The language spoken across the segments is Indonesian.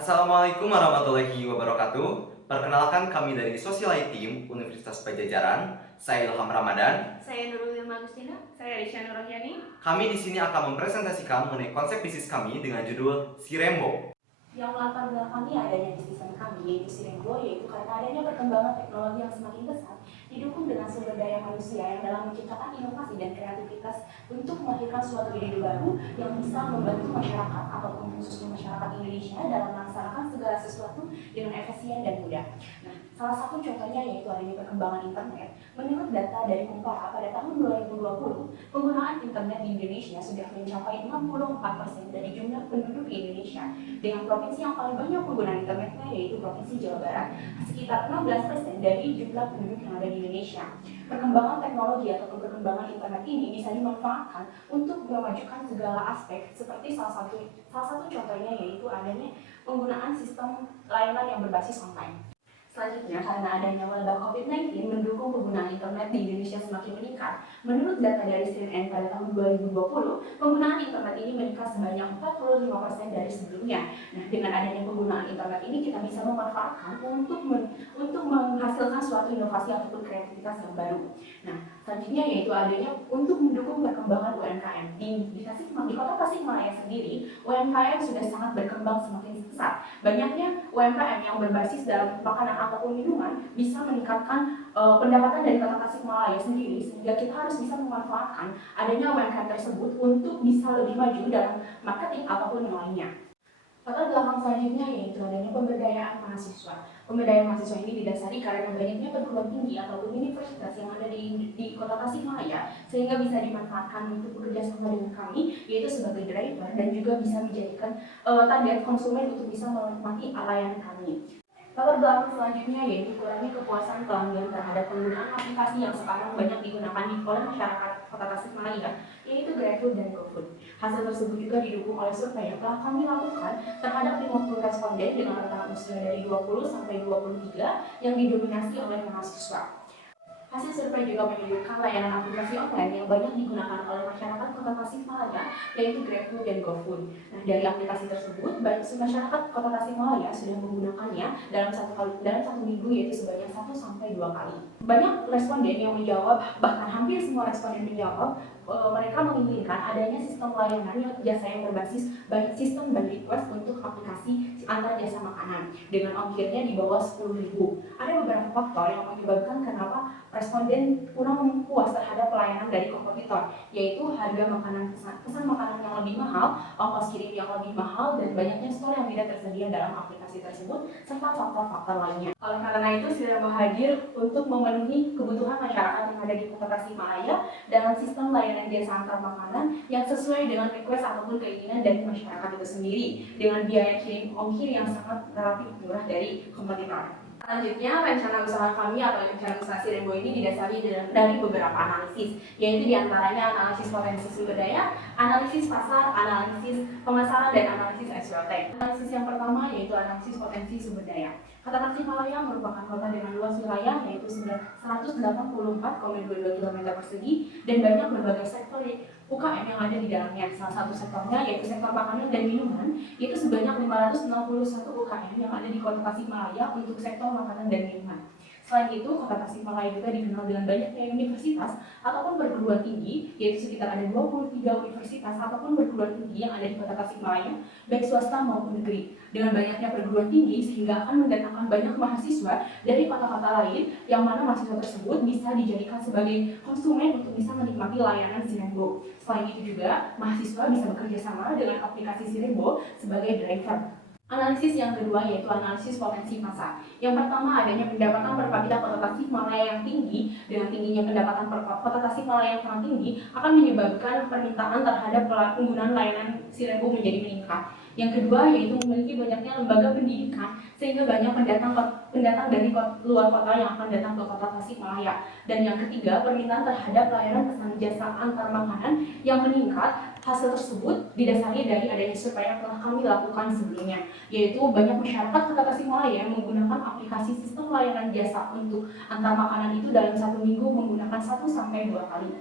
Assalamualaikum warahmatullahi wabarakatuh. Perkenalkan kami dari Socialite Team Universitas Pajajaran. Saya Ilham Ramadan. Saya Nurul Ilma Agustina. Saya Risha Nurrohyani. Kami di sini akan mempresentasikan mengenai konsep bisnis kami dengan judul Sirembo. Yang melatar belakangi adanya bisnis kami yaitu Sirembo, yaitu karena adanya perkembangan teknologi yang semakin pesat didukung dengan sumber daya manusia yang dalam menciptakan inovasi dan kreativitas untuk melahirkan suatu ide baru yang bisa membantu masyarakat ataupun khususnya masyarakat Indonesia dalam melaksanakan segala sesuatu dengan efisien dan mudah. Nah, salah satu contohnya yaitu adanya perkembangan internet. Menurut data dari Kumpara pada tahun 2020, penggunaan internet di Indonesia sudah mencapai 64% dari jumlah penduduk di Indonesia. Dengan provinsi yang paling banyak penggunaan internetnya yaitu Provinsi Jawa Barat, sekitar 16% dari jumlah penduduk yang ada di Indonesia. Perkembangan teknologi ataupun perkembangan internet ini bisa dimanfaatkan untuk memajukan segala aspek, seperti salah satu contohnya yaitu adanya penggunaan sistem layanan yang berbasis online. Selanjutnya, karena adanya wabah COVID-19 mendukung penggunaan internet di Indonesia semakin meningkat. Menurut data dari CNN pada tahun 2020, penggunaan internet ini meningkat sebanyak 45% dari sebelumnya. Nah, dengan adanya penggunaan internet ini kita bisa memanfaatkan untuk menghasilkan suatu inovasi ataupun kreativitas yang baru. Nah, selanjutnya yaitu adanya untuk mendukung perkembangan UMKM. Di Kota Tasikmalaya sendiri, UMKM sudah sangat berkembang semakin pesat. Banyaknya UMKM yang berbasis dalam makanan ataupun minuman bisa meningkatkan pendapatan dari Kota Tasikmalaya sendiri, sehingga kita harus bisa memanfaatkan adanya UMKM tersebut untuk bisa lebih maju dalam marketing ataupun yang lainnya. Latar belakang selanjutnya yaitu adanya pemberdayaan mahasiswa. Pemberdayaan mahasiswa ini didasari karena banyaknya perguruan tinggi ataupun universitas yang ada di Kota Tasikmalaya, sehingga bisa dimanfaatkan untuk bekerja sama dengan kami, yaitu sebagai driver dan juga bisa menjadikan target konsumen untuk bisa menikmati layanan kami. Latar belakang selanjutnya yaitu kurangnya kepuasan pelanggan terhadap penggunaan aplikasi yang sekarang banyak digunakan oleh masyarakat Kota Tasikmalaya, yaitu GrabFood dan GoFood. Hasil tersebut juga didukung oleh survei yang telah kami lakukan terhadap 50 responden dengan rentang usia dari 20 sampai 23 yang didominasi oleh mahasiswa. Hasil survei juga menunjukkan layanan aplikasi online yang banyak digunakan oleh masyarakat Kota Tasikmalaya, yaitu GrabFood dan GoFood. Nah, dari aplikasi tersebut, masyarakat Kota Tasikmalaya sudah menggunakannya dalam satu minggu, yaitu sebanyak 1 sampai 2 kali. Banyak responden yang menjawab, bahkan hampir semua responden menjawab, mereka menginginkan adanya sistem layanan yang jasa yang berbasis sistem by request untuk aplikasi antar jasa makanan dengan ongkirnya di bawah 10.000. Ada beberapa faktor yang menyebabkan kenapa responden kurang puas terhadap pelayanan dari kompetitor, yaitu harga makanan pesan makanan yang lebih mahal, ongkos kirim yang lebih mahal, dan banyaknya store yang tidak tersedia dalam aplikasi tersebut, serta faktor-faktor lainnya. Oleh karena itu, Sirembo hadir untuk memenuhi kebutuhan masyarakat yang ada di Kota Tasikmalaya dengan sistem layanan jasa antar makanan yang sesuai dengan request ataupun keinginan dari masyarakat itu sendiri, dengan biaya kirim ongkir yang sangat relatif murah dari kompetitor. Selanjutnya, rencana usaha kami atau rencana usaha Sirembo ini didasari dari beberapa analisis, yaitu diantaranya analisis potensi sumber daya, analisis pasar, analisis pemasaran, dan analisis SWOT. Analisis yang pertama yaitu analisis potensi sumber daya. Kota Tasikmalaya merupakan kota dengan luas wilayah yaitu 184,22 km persegi dan banyak berbagai sektor UKM yang ada di dalamnya. Salah satu sektornya yaitu sektor makanan dan minuman, yaitu sebanyak 561 UKM yang ada di Kota Tasikmalaya untuk sektor makanan dan minuman. Selain itu, Kota Tasikmalaya juga dikenal dengan banyaknya universitas ataupun perguruan tinggi, yaitu sekitar ada 23 universitas ataupun perguruan tinggi yang ada di Kota Tasikmalaya, baik swasta maupun negeri. Dengan banyaknya perguruan tinggi, sehingga akan mendatangkan banyak mahasiswa dari kota-kota lain, yang mana mahasiswa tersebut bisa dijadikan sebagai konsumen untuk bisa menikmati layanan Sirembo. Selain itu juga, mahasiswa bisa bekerja sama dengan aplikasi Sirembo sebagai driver. Analisis yang kedua yaitu analisis potensi pasar. Yang pertama, adanya pendapatan per kapita Kota Tasikmalaya yang tinggi. Dengan tingginya pendapatan per Kota Tasikmalaya yang sangat tinggi akan menyebabkan permintaan terhadap penggunaan layanan Sirembo menjadi meningkat. Yang kedua yaitu memiliki banyaknya lembaga pendidikan, sehingga banyak pendatang dari luar kota yang akan datang ke Kota Tasikmalaya. Dan yang ketiga, permintaan terhadap layanan pesan jasa antar makanan yang meningkat. Hasil tersebut didasari dari adanya survei yang telah kami lakukan sebelumnya, yaitu banyak masyarakat Kota Tasikmalaya yang menggunakan aplikasi sistem layanan jasa untuk antar makanan itu dalam satu minggu menggunakan 1 sampai 2 kali.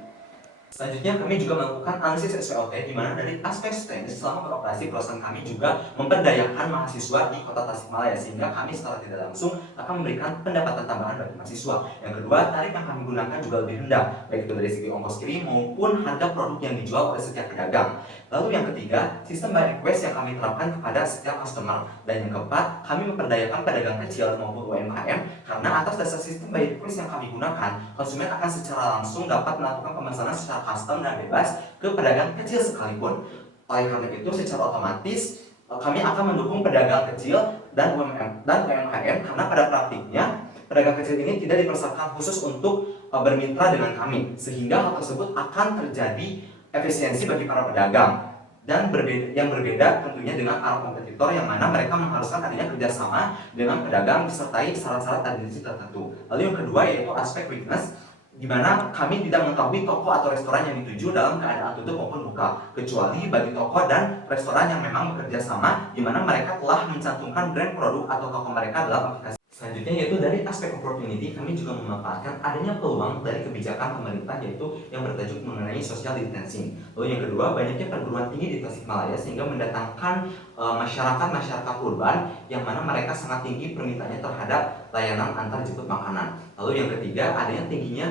Selanjutnya kami juga melakukan analisis SWOT di mana dari aspek teknis selama beroperasi perusahaan kami juga memberdayakan mahasiswa di Kota Tasikmalaya sehingga kami secara tidak langsung akan memberikan pendapatan tambahan bagi mahasiswa. Yang kedua, tarif yang kami gunakan juga lebih rendah baik itu dari segi ongkos kirim maupun harga produk yang dijual oleh setiap pedagang. Lalu yang ketiga, sistem by request yang kami terapkan kepada setiap customer. Dan yang keempat, kami memperdayakan pedagang kecil maupun UMKM karena atas dasar sistem by request yang kami gunakan, konsumen akan secara langsung dapat melakukan pemesanan secara custom dan bebas ke pedagang kecil sekalipun. Oleh karena itu, secara otomatis kami akan mendukung pedagang kecil dan UMKM karena pada praktiknya pedagang kecil ini tidak dipersyaratkan khusus untuk bermitra dengan kami, sehingga hal tersebut akan terjadi efisiensi bagi para pedagang dan yang berbeda tentunya dengan para kompetitor yang mana mereka mengharuskan adanya kerjasama dengan pedagang disertai syarat-syarat administrasi tertentu. Lalu yang kedua yaitu aspek weakness, di mana kami tidak mengetahui toko atau restoran yang dituju dalam keadaan tutup maupun buka, kecuali bagi toko dan restoran yang memang bekerja sama, di mana mereka telah mencantumkan brand produk atau toko mereka dalam aplikasi. Selanjutnya yaitu dari aspek opportunity, kami juga memanfaatkan adanya peluang dari kebijakan pemerintah yaitu yang bertajuk mengenai social distancing. Lalu yang kedua, banyaknya perguruan tinggi di Tasikmalaya sehingga mendatangkan masyarakat urban yang mana mereka sangat tinggi permintaannya terhadap layanan antar jemput makanan. Lalu yang ketiga, adanya tingginya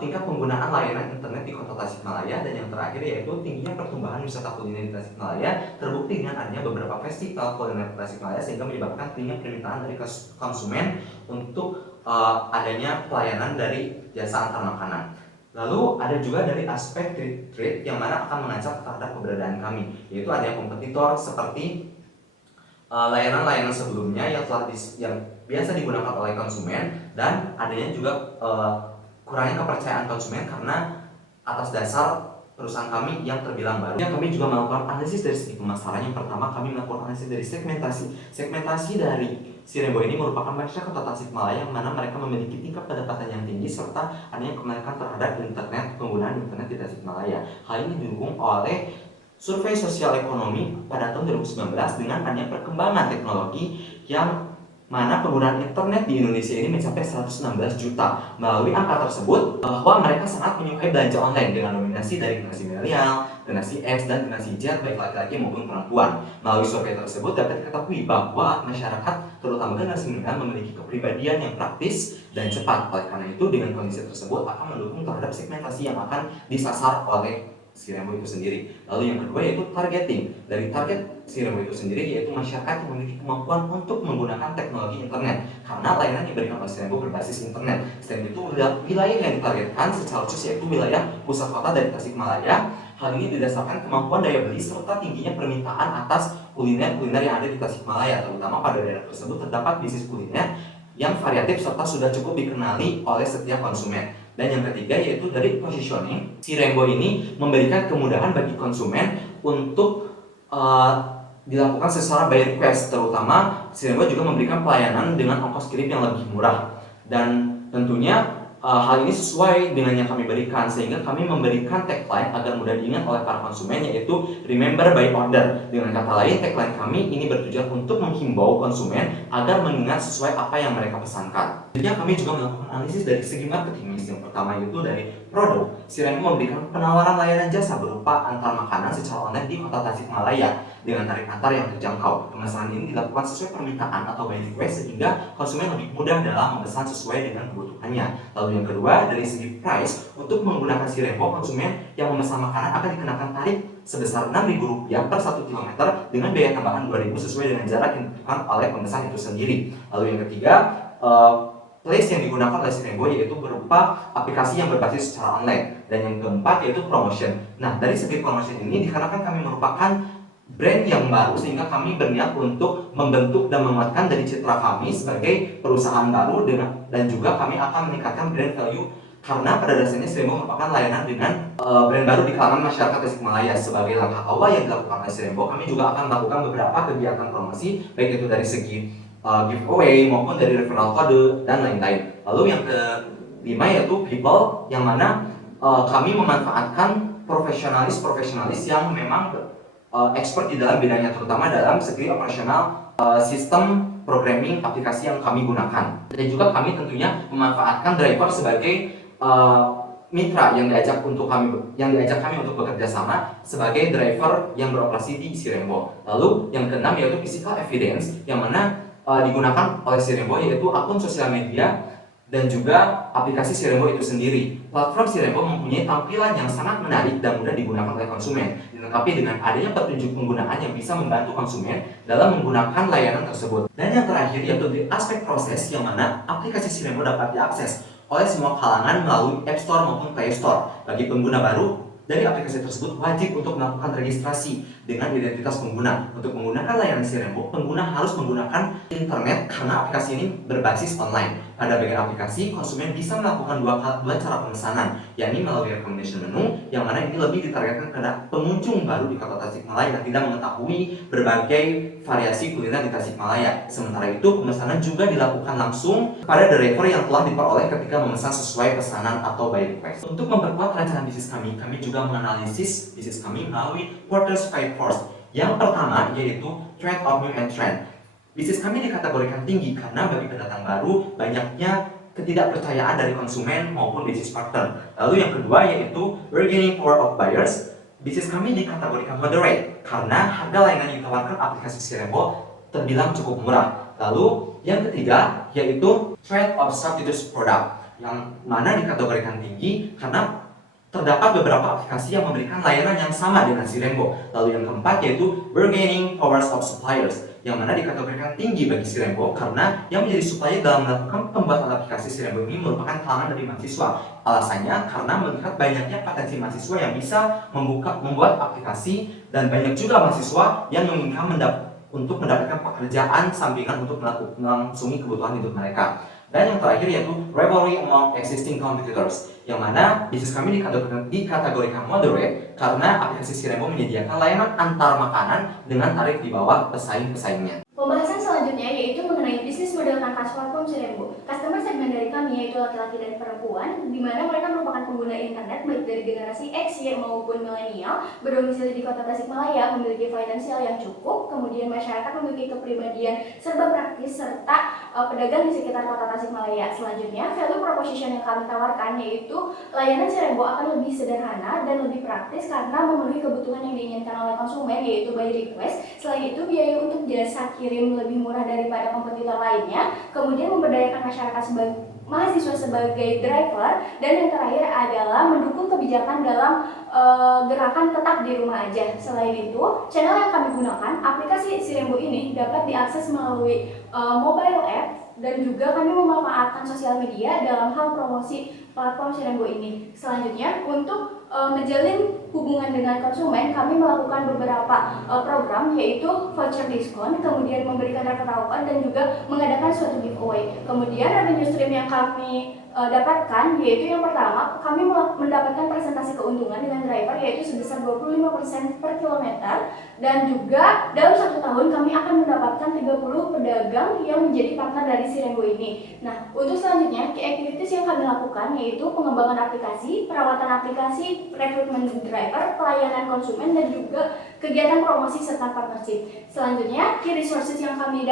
tingkat penggunaan layanan internet di Kota Tasikmalaya, dan yang terakhir yaitu tingginya pertumbuhan wisata kuliner di Tasikmalaya terbukti dengan adanya beberapa festival kuliner di Tasikmalaya sehingga menyebabkan tingginya permintaan dari konsumen untuk adanya pelayanan dari jasa antar makanan. Lalu ada juga dari aspek trade yang mana akan mengancam terhadap keberadaan kami, yaitu adanya kompetitor seperti layanan-layanan sebelumnya yang biasa digunakan oleh konsumen, dan adanya juga kurangnya kepercayaan konsumen karena atas dasar perusahaan kami yang terbilang baru. Kami juga melakukan analisis dari segi pemasaran. Yang pertama, kami melakukan analisis dari segmentasi. Segmentasi dari Sirembo ini merupakan masyarakat Kota Tasikmalaya yang mana mereka memiliki tingkat pendapatan yang tinggi serta adanya kenaikan terhadap penggunaan internet di Tasikmalaya. Hal ini didukung oleh survei sosial ekonomi pada tahun 2019 dengan adanya perkembangan teknologi yang mana penggunaan internet di Indonesia ini mencapai 116 juta. Melalui angka tersebut, bahwa mereka sangat menyukai belanja online dengan dominasi dari generasi milenial, generasi X, dan generasi Z, baik laki-laki maupun perempuan. Melalui survei tersebut dapat diketahui bahwa masyarakat, terutama generasi milenial, memiliki kepribadian yang praktis dan cepat. Oleh karena itu, dengan kondisi tersebut akan mendukung terhadap segmentasi yang akan disasar oleh Sirembo itu sendiri. Lalu yang kedua yaitu targeting. Dari target Sirembo itu sendiri yaitu masyarakat yang memiliki kemampuan untuk menggunakan teknologi internet karena layanan yang diberikan oleh Sirembo berbasis internet. Selain itu, wilayah yang ditargetkan secara khusus yaitu wilayah pusat kota dari Tasikmalaya. Hal ini didasarkan kemampuan daya beli serta tingginya permintaan atas kuliner-kuliner yang ada di Tasikmalaya, terutama pada daerah tersebut terdapat bisnis kuliner yang variatif serta sudah cukup dikenali oleh setiap konsumen. Dan yang ketiga yaitu dari positioning. Sirembo ini memberikan kemudahan bagi konsumen untuk dilakukan secara by request, terutama Sirembo juga memberikan pelayanan dengan ongkos kirim yang lebih murah. Dan tentunya hal ini sesuai dengan yang kami berikan, sehingga kami memberikan tagline agar mudah diingat oleh para konsumen yaitu remember by order. Dengan kata lain, tagline kami ini bertujuan untuk menghimbau konsumen agar mengingat sesuai apa yang mereka pesankan. Jadi kami juga melakukan analisis dari segi marketing. Yang pertama itu dari produk. Sirembo memberikan penawaran layanan jasa berupa antar makanan secara online di Kota Tasikmalaya dengan tarif antar yang terjangkau. Pemesanan ini dilakukan sesuai permintaan atau by request sehingga konsumen lebih mudah dalam memesan sesuai dengan kebutuhannya. Lalu yang kedua, dari segi price, untuk menggunakan Sirembo, konsumen yang memesan makanan akan dikenakan tarif sebesar Rp6.000 per 1 km dengan biaya tambahan Rp2.000 sesuai dengan jarak yang ditentukan oleh pemesan itu sendiri. Lalu yang ketiga, place yang digunakan oleh Sirembo yaitu berupa aplikasi yang berbasis secara online. Dan yang keempat yaitu promotion. Nah, dari segi promotion ini dikarenakan kami merupakan brand yang baru sehingga kami berniat untuk membentuk dan menguatkan dari citra kami sebagai perusahaan baru dan juga kami akan meningkatkan brand value karena pada dasarnya Sirembo merupakan layanan dengan brand baru di kalangan masyarakat Tasikmalaya. Sebagai langkah awal yang dilakukan oleh Sirembo, kami juga akan melakukan beberapa kegiatan promosi baik itu dari segi giveaway maupun dari referral kode dan lain-lain. Lalu yang kelima yaitu people, yang mana kami memanfaatkan profesionalis yang memang expert di dalam bidangnya, terutama dalam segi operasional sistem programming aplikasi yang kami gunakan. Dan juga kami tentunya memanfaatkan driver sebagai mitra yang diajak kami untuk bekerja sama sebagai driver yang beroperasi di Sirembo. Lalu yang keenam yaitu physical evidence, yang mana digunakan oleh Sirembo, yaitu akun sosial media dan juga aplikasi Sirembo itu sendiri. Platform Sirembo mempunyai tampilan yang sangat menarik dan mudah digunakan oleh konsumen, dilengkapi dengan adanya petunjuk penggunaan yang bisa membantu konsumen dalam menggunakan layanan tersebut. Dan yang terakhir yaitu di aspek proses, yang mana aplikasi Sirembo dapat diakses oleh semua kalangan melalui App Store maupun Play Store. Bagi pengguna baru dari aplikasi tersebut wajib untuk melakukan registrasi dengan identitas pengguna. Untuk menggunakan layanan Sirembo, pengguna harus menggunakan internet karena aplikasi ini berbasis online. Pada bagian aplikasi, konsumen bisa melakukan dua cara pemesanan, yakni melalui recommendation menu, yang mana ini lebih ditargetkan kepada pengunjung baru di Kota Tasikmalaya yang tidak mengetahui berbagai variasi kuliner di Tasikmalaya. Sementara itu, pemesanan juga dilakukan langsung pada driver yang telah diperoleh ketika memesan sesuai pesanan atau by request. Untuk memperkuat rancangan bisnis kami juga menganalisis bisnis kami melalui Porter's 5 Force. Yang pertama yaitu Trend of New Entrant. Bisnis kami dikategorikan tinggi karena bagi pendatang baru banyaknya ketidakpercayaan dari konsumen maupun bisnis partner. Lalu yang kedua yaitu Bargaining Power of Buyers. Bisnis kami dikategorikan moderate karena harga layanan yang ditawarkan aplikasi Sirembo terbilang cukup murah. Lalu yang ketiga yaitu Trend of Substitute Product, yang mana dikategorikan tinggi karena terdapat beberapa aplikasi yang memberikan layanan yang sama dengan Sirembo. Lalu yang keempat yaitu Bargaining Powers of Suppliers, yang mana dikategorikan tinggi bagi Sirembo karena yang menjadi supplier dalam melakukan pembuatan aplikasi Sirembo ini merupakan kalangan dari mahasiswa. Alasannya karena melihat banyaknya potensi mahasiswa yang bisa membuat aplikasi, dan banyak juga mahasiswa yang menginginkan untuk mendapatkan pekerjaan sampingan untuk melangsungi kebutuhan hidup mereka. Dan yang terakhir yaitu rivalry among existing competitors, yang mana bisnis kami dikategorikan moderate karena aplikasi Sirembo menyediakan layanan antar makanan dengan tarif di bawah pesaing-pesaingnya. Pembahasan selanjutnya yaitu mengenai bisnis model kanvas platform Sirembo. Customer segmen dari kami yaitu laki-laki dan perempuan, di mana mereka merupakan pengguna internet baik dari generasi X, Y maupun milenial, berdomisili di Kota Tasikmalaya, memiliki finansial yang cukup, kemudian masyarakat memiliki kepribadian serba praktis serta pedagang di sekitar Kota Tasikmalaya. Selanjutnya, value proposition yang kami tawarkan yaitu layanan Sirembo akan lebih sederhana dan lebih praktis karena memenuhi kebutuhan yang diinginkan oleh konsumen, yaitu by request. Selain itu, biaya untuk jasa kirim lebih murah daripada kompetitor lainnya, kemudian memberdayakan masyarakat sebagai mahasiswa sebagai driver, dan yang terakhir adalah mendukung kebijakan dalam gerakan tetap di rumah aja. Selain itu, channel yang kami gunakan, aplikasi Sirembo ini dapat diakses melalui mobile app, dan juga kami memanfaatkan sosial media dalam hal promosi platform Sirembo ini. Selanjutnya, untuk menjalin hubungan dengan konsumen, kami melakukan beberapa program yaitu voucher diskon, kemudian memberikan referral code, dan juga mengadakan suatu giveaway. Kemudian revenue stream yang kami dapatkan yaitu yang pertama, kami mendapatkan presentasi keuntungan dengan driver yaitu sebesar 25% per kilometer, dan juga dalam 1 tahun kami akan mendapatkan 30 pedagang yang menjadi partner dari Sirembo ini. Nah, untuk selanjutnya, key activities yang kami lakukan yaitu pengembangan aplikasi, perawatan aplikasi, rekrutmen driver, pelayanan konsumen, dan juga kegiatan promosi serta partnership. Selanjutnya, key resources yang kami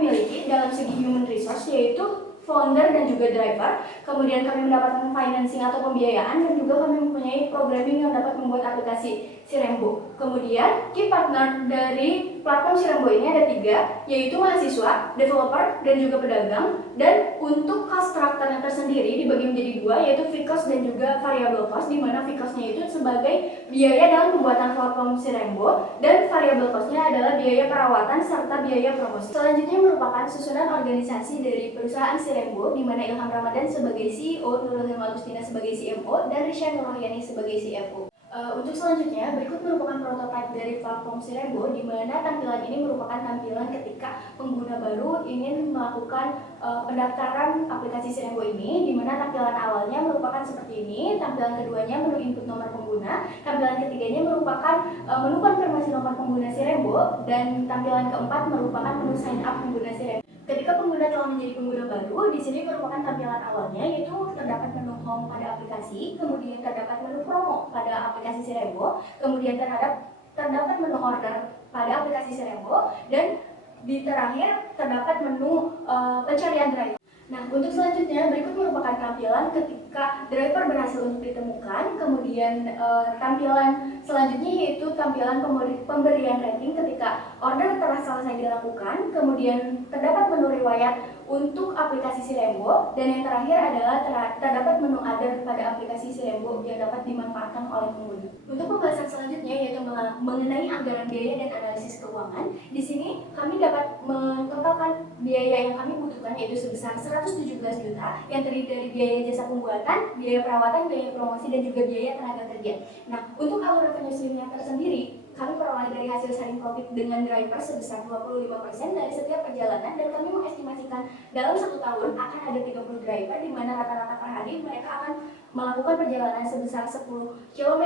miliki dalam segi human resource yaitu founder dan juga driver, kemudian kami mendapatkan financing atau pembiayaan, dan juga kami mempunyai programming yang dapat membuat aplikasi Sirembo. Kemudian key partner dari platform Sirembo ini ada 3, yaitu mahasiswa, developer, dan juga pedagang. Dan untuk cost structure-nya tersendiri dibagi menjadi 2, yaitu fixed cost dan juga variable cost, di mana fixed cost-nya itu sebagai biaya dalam pembuatan platform Sirembo, dan variable cost-nya adalah biaya perawatan serta biaya promosi. Selanjutnya merupakan susunan organisasi dari perusahaan Sirembo, di mana Ilham Ramadan sebagai CEO, Nurul Hilma Agustina sebagai CMO, dan Risha Nurrohyani sebagai CFO. Untuk selanjutnya, berikut merupakan prototipe dari platform Sirembo, di mana tampilan ini merupakan tampilan ketika pengguna baru ingin melakukan pendaftaran aplikasi Sirembo ini, di mana tampilan awalnya merupakan seperti ini, tampilan keduanya menu input nomor pengguna, tampilan ketiganya merupakan menu konfirmasi nomor pengguna Sirembo, dan tampilan keempat merupakan menu sign up pengguna Sirembo. Ketika pengguna telah menjadi pengguna baru, di sini merupakan tampilan awalnya yaitu terdapat menu home pada aplikasi, kemudian terdapat menu promo pada aplikasi Sirembo, kemudian terdapat menu order pada aplikasi Sirembo, dan di terakhir terdapat menu pencarian driver. Nah, untuk selanjutnya berikut merupakan tampilan ketika driver berhasil untuk ditemukan. Kemudian tampilan selanjutnya yaitu tampilan pemberian rating ketika order telah selesai dilakukan. Kemudian terdapat menu riwayat untuk aplikasi Silembo, dan yang terakhir adalah terdapat menu other pada aplikasi Silembo yang dapat dimanfaatkan oleh pengguna. Untuk pembahasan selanjutnya yaitu mengenai anggaran biaya dan analisis keuangan. Di sini kami dapat mentotalkan biaya yang kami butuhkan yaitu sebesar 117 juta yang terdiri dari biaya jasa pembuatan, biaya perawatan, biaya promosi, dan juga biaya tenaga kerja. Nah, untuk alur revenue streamnya tersendiri, kami peroleh dari hasil sharing profit dengan driver sebesar 25% dari setiap perjalanan, dan kami mengestimasikan dalam 1 tahun akan ada 30 driver di mana rata-rata per hari mereka akan melakukan perjalanan sebesar 10 km,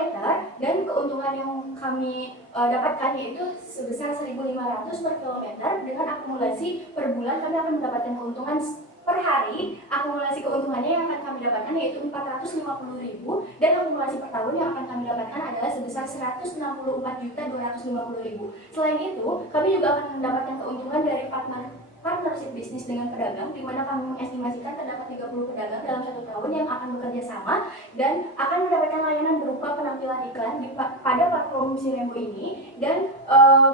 dan keuntungan yang kami dapatkan yaitu sebesar 1.500 per kilometer. Dengan akumulasi per bulan kami akan mendapatkan keuntungan per hari. Akumulasi keuntungannya yang akan kami dapatkan yaitu 450.000, dan akumulasi per tahun yang akan kami dapatkan adalah sebesar 164.250.000. Selain itu, kami juga akan mendapatkan keuntungan dari partnership bisnis dengan pedagang, di mana kami mengestimasikan terdapat 30 pedagang dalam 1 tahun yang akan bekerja sama dan akan mendapatkan layanan berupa penampilan iklan pada platform Silembo ini, dan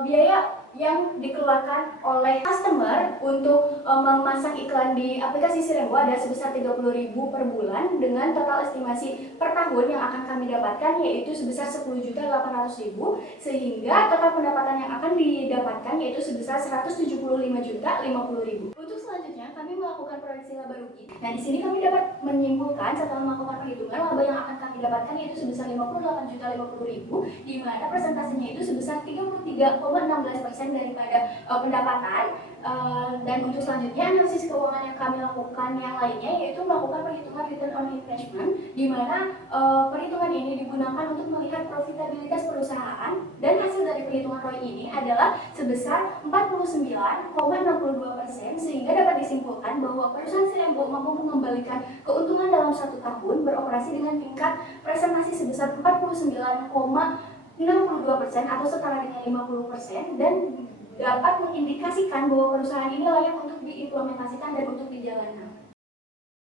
biaya yang dikeluarkan oleh customer untuk memasang iklan di aplikasi Silembo ada sebesar 30.000 per bulan, dengan total estimasi per tahun yang akan kami dapatkan yaitu sebesar 10.800.000, sehingga total pendapatan yang akan didapatkan yaitu sebesar 175.050.000. Untuk selanjutnya kami melakukan proyeksi laba rugi. Nah, di sini kami dapat menyimpulkan setelah melakukan perhitungan laba yang akan kami dapatkan yaitu sebesar 58.050.000, di mana persentasenya itu sebesar 33,16% daripada pendapatan. Dan untuk selanjutnya analisis keuangan yang kami lakukan yang lainnya yaitu melakukan perhitungan return on investment, di mana perhitungan ini digunakan untuk melihat profitabilitas perusahaan, dan hasil dari perhitungan ROI ini adalah sebesar 49,62%, sehingga dapat disimpulkan bahwa perusahaan Silembo mampu mengembalikan keuntungan dalam 1 tahun beroperasi dengan tingkat presentasi sebesar 49,62% atau setara dengan 50%, dan dapat mengindikasikan bahwa perusahaan ini layak untuk diimplementasikan dan untuk dijalankan.